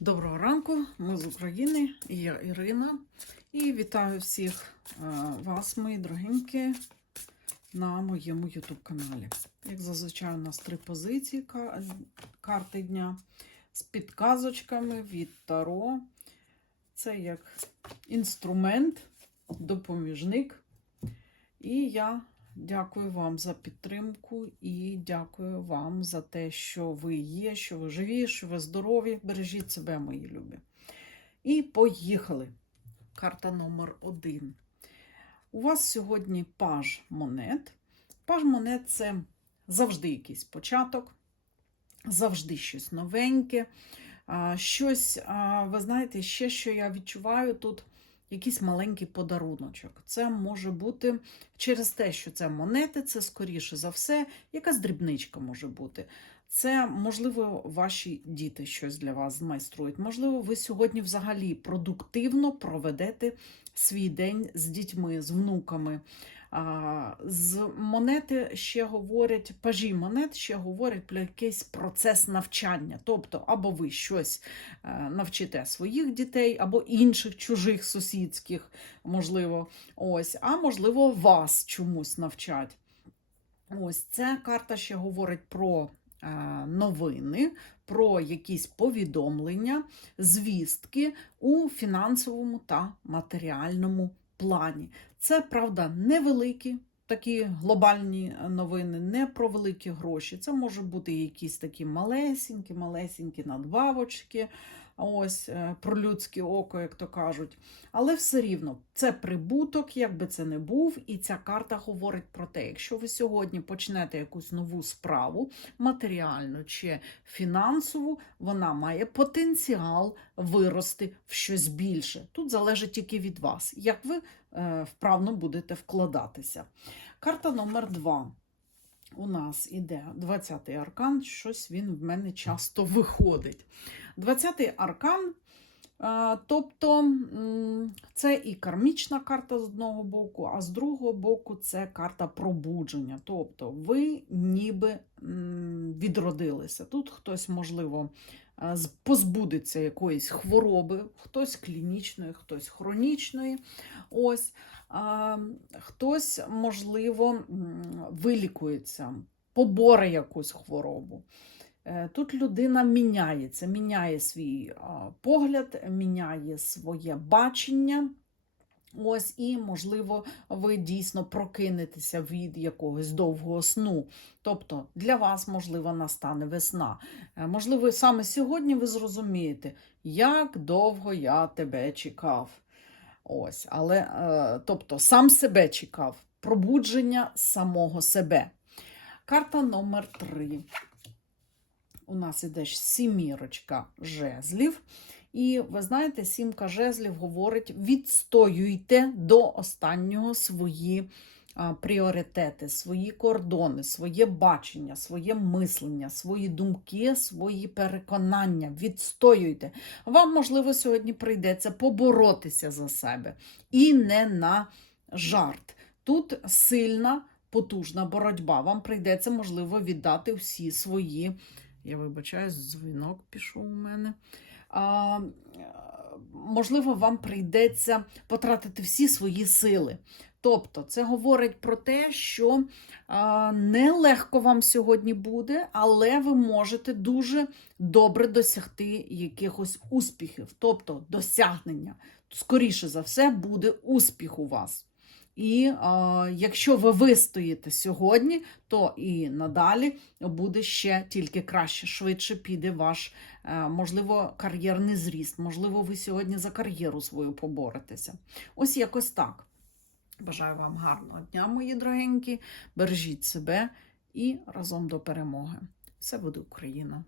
Доброго ранку, ми з України, я Ірина. І вітаю всіх е, вас, мої дорогенькі, на моєму YouTube каналі. Як зазвичай, у нас три позиції карти дня з підказочками від Таро. Це як інструмент, допоміжник. І я дякую вам за підтримку і дякую вам за те, що ви є, що ви живі, що ви здорові. Бережіть себе, мої любі. І поїхали. Карта номер один. У вас сьогодні паж монет. Паж монет це завжди якийсь початок, завжди щось новеньке. Щось, ви знаєте, ще що я відчуваю тут якийсь маленький подаруночок. Це може бути через те, що це монети, це скоріше за все, якась дрібничка може бути. Це, можливо, ваші діти щось для вас змайструють. Можливо, ви сьогодні взагалі продуктивно проведете свій день з дітьми, з внуками. З монети ще говорять, пажі монет ще говорять про якийсь процес навчання. Тобто, або ви щось е, навчите своїх дітей, або інших чужих сусідських, можливо, ось, а можливо, вас чомусь навчать. Ось ця карта ще говорить про е, новини, про якісь повідомлення, звістки у фінансовому та матеріальному плані. Це, правда, невеликі такі глобальні е, новини, не про великі гроші. Це можуть бути якісь такі малесенькі, малесенькі надбавочки. Ось е, про людське око, як то кажуть. Але все рівно це прибуток, як би це не був, і ця карта говорить про те, якщо ви сьогодні почнете якусь нову справу, матеріальну чи фінансову, вона має потенціал вирости в щось більше. Тут залежить тільки від вас, як ви е, вправно будете вкладатися. Карта номер два. У нас іде 20-й аркан, щось він в мене часто виходить. 20-й аркан, е, тобто це і кармічна карта з одного боку, а з другого боку це карта пробудження. Тобто ви ніби відродилися. Тут хтось, можливо, позбудеться якоїсь хвороби, хтось клінічної, хтось хронічної. Ось. Хтось, можливо, вилікується, поборе якусь хворобу. Е, Тут людина міняється, міняє свій погляд, міняє своє бачення. Ось, і, можливо, ви дійсно прокинетеся від якогось довгого сну. Тобто для вас, можливо, настане весна. Е, Можливо, саме сьогодні ви зрозумієте, як довго я тебе чекав. Ось, але, е, тобто, сам себе чекав, пробудження самого себе. Карта номер 3. У нас іде сімірочка жезлів. І ви знаєте, сімка жезлів говорить: відстоюйте до останнього свої пріоритети, свої кордони, своє бачення, своє мислення, свої думки, свої переконання. Відстоюйте. Вам, можливо, сьогодні прийдеться поборотися за себе. І не на жарт. Тут сильна, потужна боротьба. Вам прийдеться, можливо, віддати всі свої. Я вибачаюсь, дзвінок пішов у мене. Можливо, вам прийдеться потратити всі свої сили. Тобто, це говорить про те, що нелегко вам сьогодні буде, але ви можете дуже добре досягти якихось успіхів, тобто досягнення. Скоріше за все, буде успіх у вас. І а, якщо ви вистоїте сьогодні, то і надалі буде ще тільки краще, швидше піде ваш, е, можливо, кар'єрний зріст. Можливо, ви сьогодні за кар'єру свою поборетеся. Ось якось так. Бажаю вам гарного дня, мої дорогенькі. Бережіть себе і разом до перемоги. Все буде Україна!